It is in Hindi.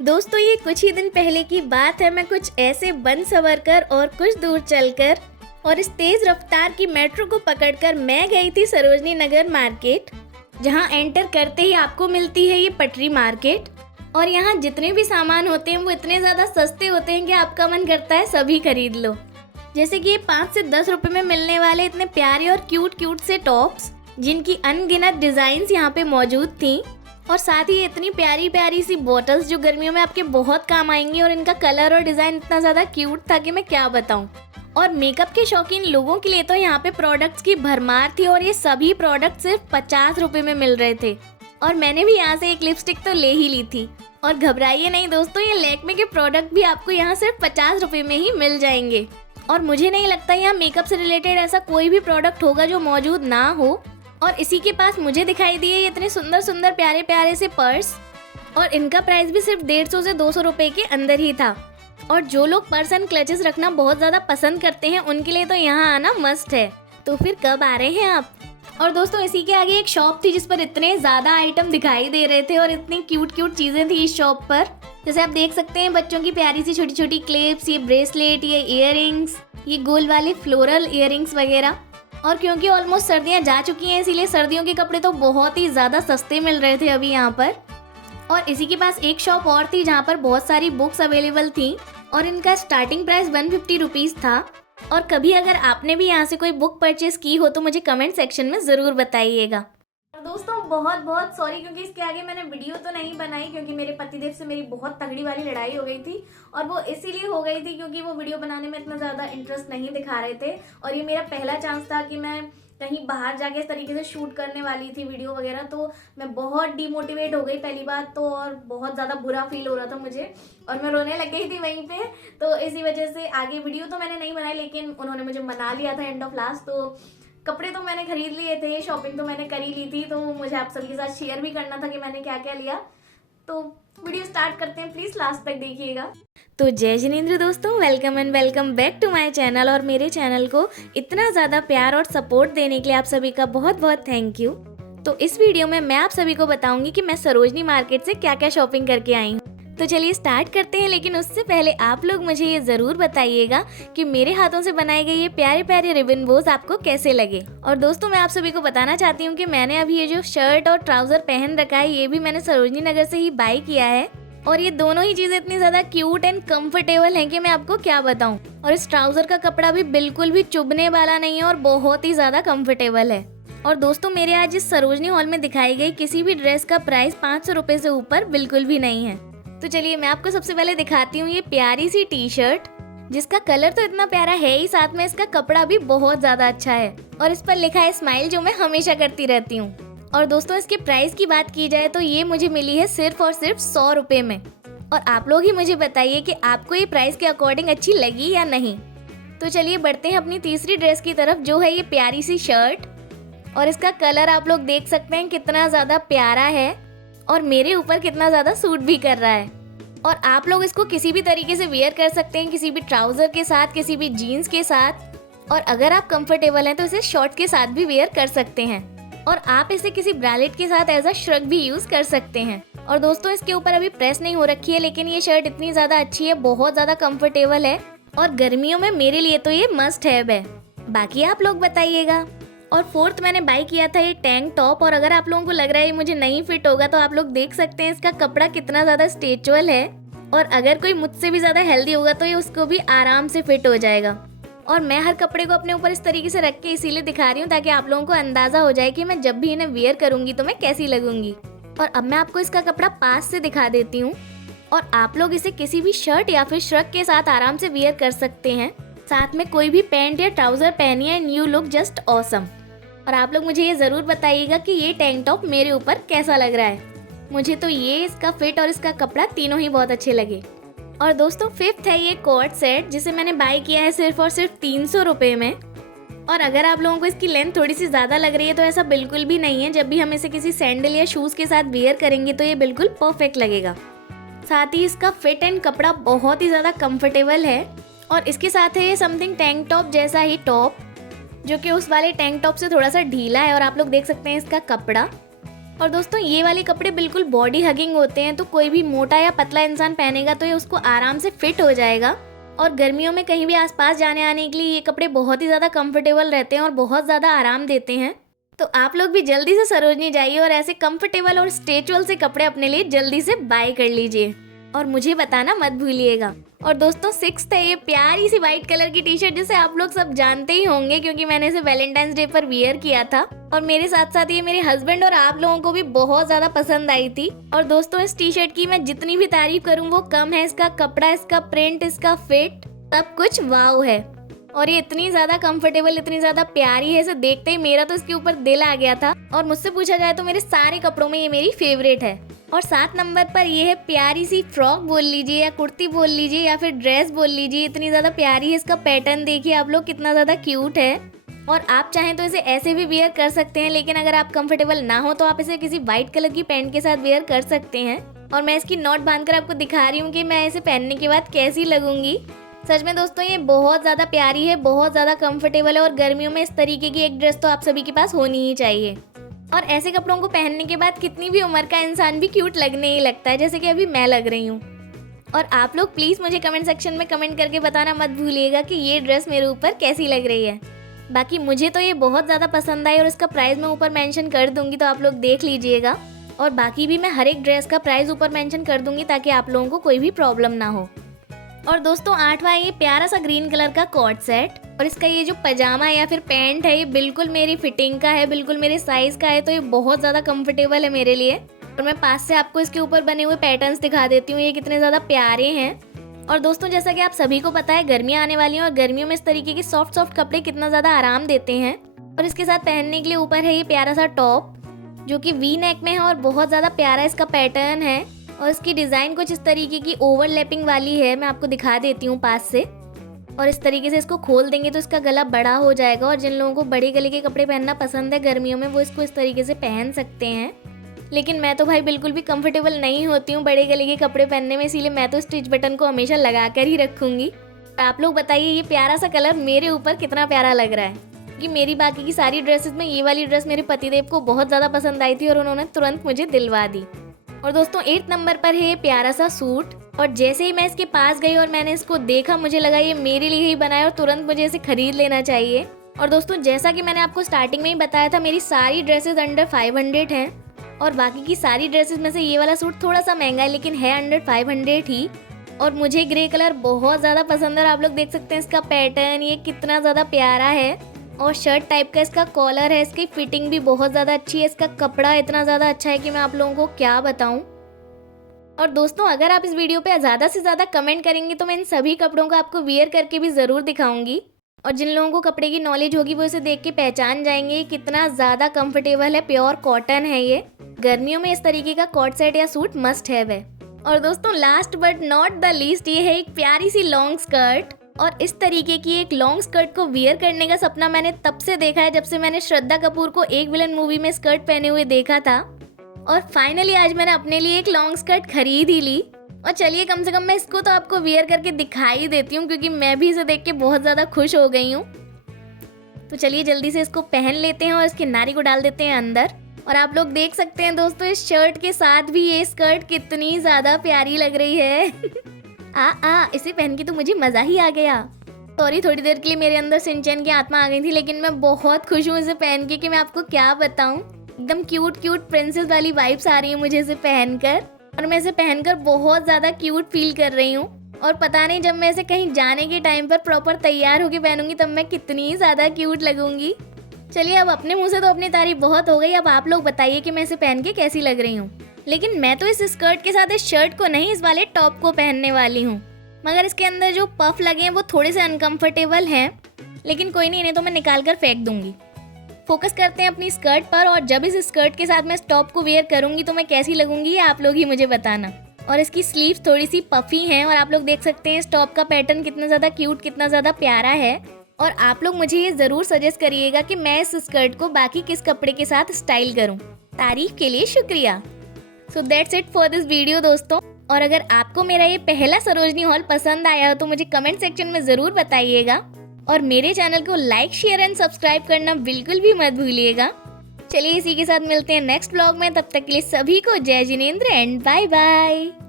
दोस्तों ये कुछ ही दिन पहले की बात है। मैं कुछ ऐसे बन सवर कर और कुछ दूर चलकर और इस तेज रफ्तार की मेट्रो को पकड़कर मैं गई थी सरोजनी नगर मार्केट, जहां एंटर करते ही आपको मिलती है ये पटरी मार्केट। और यहाँ जितने भी सामान होते हैं वो इतने ज़्यादा सस्ते होते हैं कि आपका मन करता है सभी खरीद लो। जैसे कि ये 5 से 10 रुपए में मिलने वाले इतने प्यारे और क्यूट से टॉप्स, जिनकी अनगिनत डिज़ाइंस यहाँ पे मौजूद थी। और साथ ही इतनी प्यारी प्यारी सी बॉटल्स जो गर्मियों में आपके बहुत काम आएंगी, और इनका कलर और डिज़ाइन इतना ज़्यादा क्यूट था कि मैं क्या बताऊं। और मेकअप के शौकीन लोगों के लिए तो यहाँ पे प्रोडक्ट्स की भरमार थी, और ये सभी प्रोडक्ट सिर्फ 50 रुपए में मिल रहे थे। और मैंने भी यहाँ से एक लिपस्टिक तो ले ही ली थी। और घबराइए नहीं दोस्तों, ये लैक्मे के प्रोडक्ट भी आपको यहाँ सिर्फ 50 रुपए में ही मिल जाएंगे। और मुझे नहीं लगता यहाँ मेकअप से रिलेटेड ऐसा कोई भी प्रोडक्ट होगा जो मौजूद ना हो। और इसी के पास मुझे दिखाई दिए ये इतने सुंदर प्यारे प्यारे से पर्स, और इनका प्राइस भी सिर्फ 150 से 200 रुपए के अंदर ही था। और जो लोग पर्स एंड क्लचेस रखना बहुत ज़्यादा पसंद करते हैं उनके लिए तो यहाँ आना मस्ट है। तो फिर कब आ रहे हैं आप? और दोस्तों इसी के आगे एक शॉप थी जिस पर इतने ज़्यादा आइटम दिखाई दे रहे थे और इतनी क्यूट चीज़ें थी इस शॉप पर। जैसे आप देख सकते हैं बच्चों की प्यारी सी छोटी छोटी क्लिप्स, ये ब्रेसलेट, ये इयररिंग्स, ये गोल वाले फ्लोरल इयररिंग्स वगैरह। और क्योंकि ऑलमोस्ट सर्दियां जा चुकी हैं, इसीलिए सर्दियों के कपड़े तो बहुत ही ज़्यादा सस्ते मिल रहे थे अभी यहाँ पर। और इसी के पास एक शॉप और थी जहाँ पर बहुत सारी बुक्स अवेलेबल थी, और इनका स्टार्टिंग प्राइस 150 रुपीज़ था। और कभी अगर आपने भी यहाँ से कोई बुक परचेस की हो तो मुझे कमेंट सेक्शन में ज़रूर बताइएगा। दोस्तों बहुत सॉरी, क्योंकि इसके आगे मैंने वीडियो तो नहीं बनाई, क्योंकि मेरे पतिदेव से मेरी बहुत तगड़ी वाली लड़ाई हो गई थी। और वो इसीलिए हो गई थी क्योंकि वो वीडियो बनाने में इतना ज़्यादा इंटरेस्ट नहीं दिखा रहे थे। और ये मेरा पहला चांस था कि मैं कहीं बाहर जाके इस तरीके से शूट करने वाली थी वीडियो वगैरह, तो मैं बहुत डिमोटिवेट हो गई पहली बात तो, और बहुत ज़्यादा बुरा फील हो रहा था मुझे, और मैं रोने लग गई थी वहीं पे। तो इसी वजह से आगे वीडियो तो मैंने नहीं बनाई, लेकिन उन्होंने मुझे मना लिया था एंड ऑफ लास्ट। तो कपड़े तो मैंने खरीद लिए थे, शॉपिंग तो मैंने कर ही ली थी, तो मुझे आप सभी के साथ शेयर भी करना था कि मैंने क्या क्या लिया। तो वीडियो स्टार्ट करते हैं, प्लीज़ लास्ट तक देखिएगा। तो जय जिनेंद्र दोस्तों, welcome and welcome back to my channel. और मेरे चैनल को इतना ज़्यादा प्यार और सपोर्ट देने के लिए आप सभी का बहुत बहुत थैंक यू। तो इस वीडियो में मैं आप सभी को बताऊंगी कि मैं सरोजनी मार्केट से क्या क्या शॉपिंग करके आई हूँ। तो चलिए स्टार्ट करते हैं, लेकिन उससे पहले आप लोग मुझे ये ज़रूर बताइएगा कि मेरे हाथों से बनाए गए ये प्यारे प्यारे रिबन बोस आपको कैसे लगे। और दोस्तों मैं आप सभी को बताना चाहती हूँ कि मैंने अभी ये जो शर्ट और ट्राउज़र पहन रखा है, ये भी मैंने सरोजनी नगर से ही बाय किया है। और ये दोनों ही चीज़ें इतनी ज़्यादा क्यूट एंड कंफर्टेबल हैं कि मैं आपको क्या बताऊँ। और इस ट्राउज़र का कपड़ा भी बिल्कुल भी चुभने वाला नहीं है और बहुत ही ज़्यादा कंफर्टेबल है। और दोस्तों मेरे आज इस सरोजनी हॉल में दिखाई गई किसी भी ड्रेस का प्राइस 500 रुपये से ऊपर बिल्कुल भी नहीं है। तो चलिए मैं आपको सबसे पहले दिखाती हूँ ये प्यारी सी टी शर्ट, जिसका कलर तो इतना प्यारा है ही, साथ में इसका कपड़ा भी बहुत ज़्यादा अच्छा है। और इस पर लिखा है स्माइल, जो मैं हमेशा करती रहती हूँ। और दोस्तों इसके प्राइस की बात की जाए तो ये मुझे मिली है सिर्फ और सिर्फ 100 रुपये में। और आप लोग ही मुझे बताइए कि आपको ये प्राइस के अकॉर्डिंग अच्छी लगी या नहीं। तो चलिए बढ़ते हैं अपनी तीसरी ड्रेस की तरफ, जो है ये प्यारी सी शर्ट। और इसका कलर आप लोग देख सकते हैं कितना ज़्यादा प्यारा है, और मेरे ऊपर कितना ज़्यादा सूट भी कर रहा है। और आप लोग इसको किसी भी तरीके से वेयर कर सकते हैं, किसी भी ट्राउज़र के साथ, किसी भी जीन्स के साथ। और अगर आप कंफर्टेबल हैं तो इसे शॉर्ट के साथ भी वेयर कर सकते हैं। और आप इसे किसी ब्रालेट के साथ एज अ श्रग भी यूज़ कर सकते हैं। और दोस्तों इसके ऊपर अभी प्रेस नहीं हो रखी है, लेकिन ये शर्ट इतनी ज़्यादा अच्छी है, बहुत ज़्यादा कंफर्टेबल है, और गर्मियों में मेरे लिए तो ये मस्ट हैव है। बाकी आप लोग बताइएगा। और फोर्थ मैंने बाय किया था ये टैंक टॉप। और अगर आप लोगों को लग रहा है ये मुझे नहीं फिट होगा, तो आप लोग देख सकते हैं इसका कपड़ा कितना ज़्यादा स्ट्रेचेबल है, और अगर कोई मुझसे भी ज़्यादा हेल्दी होगा तो ये उसको भी आराम से फिट हो जाएगा। और मैं हर कपड़े को अपने ऊपर इस तरीके से रख के इसीलिए दिखा रही हूँ ताकि आप लोगों को अंदाज़ा हो जाए कि मैं जब भी इन्हें वेयर करूँगी तो मैं कैसी लगूंगी। और अब मैं आपको इसका कपड़ा पास से दिखा देती हूँ। और आप लोग इसे किसी भी शर्ट या फिर श्रग के साथ आराम से वेयर कर सकते हैं, साथ में कोई भी पैंट या ट्राउज़र पहनिए and you look just awesome. और आप लोग मुझे ये ज़रूर बताइएगा कि ये टैंक टॉप मेरे ऊपर कैसा लग रहा है। मुझे तो ये, इसका फिट और इसका कपड़ा तीनों ही बहुत अच्छे लगे। और दोस्तों फिफ्थ है ये कोट सेट, जिसे मैंने बाय किया है सिर्फ और सिर्फ 300 रुपये में। और अगर आप लोगों को इसकी लेंथ थोड़ी सी ज़्यादा लग रही है तो ऐसा बिल्कुल भी नहीं है। जब भी हम इसे किसी सैंडल या शूज़ के साथ वेयर करेंगे तो ये बिल्कुल परफेक्ट लगेगा। साथ ही इसका फिट एंड कपड़ा बहुत ही ज़्यादा कंफर्टेबल है। और इसके साथ है ये समथिंग टैंक टॉप जैसा ही टॉप, जो कि उस वाले टैंक टॉप से थोड़ा सा ढीला है। और आप लोग देख सकते हैं इसका कपड़ा, और दोस्तों ये वाले कपड़े बिल्कुल बॉडी हगिंग होते हैं, तो कोई भी मोटा या पतला इंसान पहनेगा तो ये उसको आराम से फिट हो जाएगा। और गर्मियों में कहीं भी आसपास जाने आने के लिए ये कपड़े बहुत ही ज़्यादा कंफर्टेबल रहते हैं और बहुत ज़्यादा आराम देते हैं। तो आप लोग भी जल्दी से सरोजनी जाइए और ऐसे कंफर्टेबल और स्ट्रेचेबल से कपड़े अपने लिए जल्दी से बाय कर लीजिए और मुझे बताना मत भूलिएगा। और दोस्तों 6th है ये प्यारी सी व्हाइट कलर की टी शर्ट, जिसे आप लोग सब जानते ही होंगे क्योंकि मैंने इसे वैलेंटाइंस डे पर वियर किया था और मेरे साथ साथ ये मेरे हस्बैंड और आप लोगों को भी बहुत ज्यादा पसंद आई थी। और दोस्तों इस टी शर्ट की मैं जितनी भी तारीफ करूँ वो कम है। इसका कपड़ा, इसका प्रिंट, इसका फिट, सब कुछ वाव है। और ये इतनी ज्यादा कंफर्टेबल, इतनी ज्यादा प्यारी है, इसे देखते ही मेरा तो इसके ऊपर दिल आ गया था। और मुझसे पूछा जाए तो मेरे सारे कपड़ों में ये मेरी फेवरेट है। और 7 नंबर पर ये है प्यारी सी फ्रॉक बोल लीजिए या कुर्ती बोल लीजिए या फिर ड्रेस बोल लीजिए, इतनी ज्यादा प्यारी है। इसका पैटर्न देखिए आप लोग, कितना ज्यादा क्यूट है। और आप चाहें तो इसे ऐसे भी वेयर कर सकते हैं, लेकिन अगर आप कंफर्टेबल ना हो तो आप इसे किसी व्हाइट कलर की पैंट के साथ वेयर कर सकते हैं। और मैं इसकी नॉट बांधकर आपको दिखा रही हूँ कि मैं इसे पहनने के बाद कैसी लगूंगी। सच में दोस्तों ये बहुत ज़्यादा प्यारी है, बहुत ज़्यादा कंफर्टेबल है और गर्मियों में इस तरीके की एक ड्रेस तो आप सभी के पास होनी ही चाहिए। और ऐसे कपड़ों को पहनने के बाद कितनी भी उम्र का इंसान भी क्यूट लगने ही लगता है, जैसे कि अभी मैं लग रही हूँ। और आप लोग प्लीज़ मुझे कमेंट सेक्शन में कमेंट करके बताना मत भूलिएगा कि ये ड्रेस मेरे ऊपर कैसी लग रही है। बाकी मुझे तो ये बहुत ज़्यादा पसंद आई और इसका प्राइस मैं ऊपर मेंशन कर दूँगी, तो आप लोग देख लीजिएगा। और बाकी भी मैं हर एक ड्रेस का प्राइस ऊपर मेंशन कर दूँगी ताकि आप लोगों को कोई भी प्रॉब्लम ना हो। और दोस्तों 8वां ये प्यारा सा ग्रीन कलर का कॉट सेट, और इसका ये जो पजामा या फिर पैंट है ये बिल्कुल मेरी फिटिंग का है, बिल्कुल मेरे साइज का है, तो ये बहुत ज़्यादा कंफर्टेबल है मेरे लिए। और मैं पास से आपको इसके ऊपर बने हुए पैटर्न्स दिखा देती हूँ, ये कितने ज़्यादा प्यारे हैं। और दोस्तों जैसा कि आप सभी को पता है गर्मियाँ आने वाली हैं और गर्मियों में इस तरीके के सॉफ्ट कपड़े कितना ज़्यादा आराम देते हैं। और इसके साथ पहनने के लिए ऊपर है ये प्यारा सा टॉप जो कि वी नेक में है और बहुत ज़्यादा प्यारा इसका पैटर्न है। और इसकी डिज़ाइन कुछ इस तरीके की ओवरलैपिंग वाली है, मैं आपको दिखा देती हूँ पास से। और इस तरीके से इसको खोल देंगे तो इसका गला बड़ा हो जाएगा और जिन लोगों को बड़े गले के कपड़े पहनना पसंद है गर्मियों में वो इसको इस तरीके से पहन सकते हैं। लेकिन मैं तो भाई बिल्कुल भी कंफर्टेबल नहीं होती हूँ बड़े गले के कपड़े पहनने में, इसीलिए मैं तो स्टिच बटन को हमेशा लगा कर ही रखूँगी। आप लोग बताइए ये प्यारा सा कलर मेरे ऊपर कितना प्यारा लग रहा है। कि मेरी बाकी की सारी ड्रेसेस में ये वाली ड्रेस मेरे पतिदेव को बहुत ज़्यादा पसंद आई थी और उन्होंने तुरंत मुझे दिलवा दी। और दोस्तों 8 नंबर पर है ये प्यारा सा सूट, और जैसे ही मैं इसके पास गई और मैंने इसको देखा मुझे लगा ये मेरे लिए ही बना है और तुरंत मुझे इसे खरीद लेना चाहिए। और दोस्तों जैसा कि मैंने आपको स्टार्टिंग में ही बताया था मेरी सारी ड्रेसेस अंडर 500 हैं और बाकी की सारी ड्रेसेस में से ये वाला सूट थोड़ा सा महंगा है लेकिन है अंडर 500 ही। और मुझे ग्रे कलर बहुत ज़्यादा पसंद है और आप लोग देख सकते हैं इसका पैटर्न ये कितना ज़्यादा प्यारा है। और शर्ट टाइप का इसका कॉलर है, इसकी फिटिंग भी बहुत ज़्यादा अच्छी है, इसका कपड़ा इतना ज़्यादा अच्छा है कि मैं आप लोगों को क्या बताऊं। और दोस्तों अगर आप इस वीडियो पे ज़्यादा से ज़्यादा कमेंट करेंगे तो मैं इन सभी कपड़ों को आपको वियर करके भी ज़रूर दिखाऊंगी। और जिन लोगों को कपड़े की नॉलेज होगी वो इसे देख के पहचान जाएंगे कितना ज़्यादा कंफर्टेबल है, प्योर कॉटन है ये। गर्मियों में इस तरीके का कॉट सेट या सूट मस्ट है वे। और दोस्तों last but not the least ये है एक प्यारी सी लॉन्ग स्कर्ट। और इस तरीके की एक लॉन्ग स्कर्ट को वियर करने का सपना मैंने तब से देखा है जब से मैंने श्रद्धा कपूर को एक विलन मूवी में स्कर्ट पहने हुए देखा था। और फाइनली आज मैंने अपने लिए एक लॉन्ग स्कर्ट खरीद ही ली। और चलिए कम से कम मैं इसको तो आपको वियर करके दिखाई देती हूँ क्योंकि मैं भी इसे देख के बहुत ज़्यादा खुश हो गई हूँ। तो चलिए जल्दी से इसको पहन लेते हैं और इसकी नारी को डाल देते हैं अंदर। और आप लोग देख सकते हैं दोस्तों इस शर्ट के साथ भी ये स्कर्ट कितनी ज़्यादा प्यारी लग रही है। इसे पहन के तो मुझे मज़ा ही आ गया। सॉरी थोड़ी देर के लिए मेरे अंदर सिंचैन की आत्मा आ गई थी, लेकिन मैं बहुत खुश हूँ इसे पहन के कि मैं आपको क्या बताऊँ। एकदम क्यूट प्रिंसेस वाली वाइब्स आ रही है मुझे इसे पहनकर और मैं इसे पहनकर बहुत ज़्यादा क्यूट फील कर रही हूँ। और पता नहीं जब मैं इसे कहीं जाने के टाइम पर प्रॉपर तैयार होकर पहनूंगी तब मैं कितनी ज़्यादा क्यूट लगूंगी। चलिए अब अपने मुँह से तो अपनी तारीफ बहुत हो गई, अब आप लोग बताइए कि मैं इसे पहन के कैसी लग रही हूँ। लेकिन मैं तो इस स्कर्ट के साथ इस शर्ट को नहीं, इस वाले टॉप को पहनने वाली हूँ, मगर इसके अंदर जो पफ लगे हैं वो थोड़े से अनकंफर्टेबल हैं, लेकिन कोई नहीं, इन्हें तो मैं निकाल कर फेंक दूंगी। फोकस करते हैं अपनी स्कर्ट पर, और जब इस स्कर्ट के साथ मैं इस टॉप को वेयर करूंगी तो मैं कैसी लगूंगी ये आप लोग ही मुझे बताना। और इसकी स्लीव्स थोड़ी सी पफी हैं और आप लोग देख सकते हैं इस टॉप का पैटर्न कितना ज़्यादा क्यूट, कितना ज़्यादा प्यारा है। और आप लोग मुझे ये ज़रूर सजेस्ट करिएगा कि मैं इस स्कर्ट को बाकी किस कपड़े के साथ स्टाइल करूँ। तारीफ के लिए शुक्रिया। So that's it for this video दोस्तों। और अगर आपको मेरा ये पहला सरोजनी हॉल पसंद आया हो तो मुझे कमेंट सेक्शन में ज़रूर बताइएगा और मेरे चैनल को लाइक, शेयर एंड सब्सक्राइब करना बिल्कुल भी मत भूलिएगा। चलिए इसी के साथ मिलते हैं नेक्स्ट ब्लॉग में, तब तक के लिए सभी को जय जिनेंद्र एंड बाय बाय।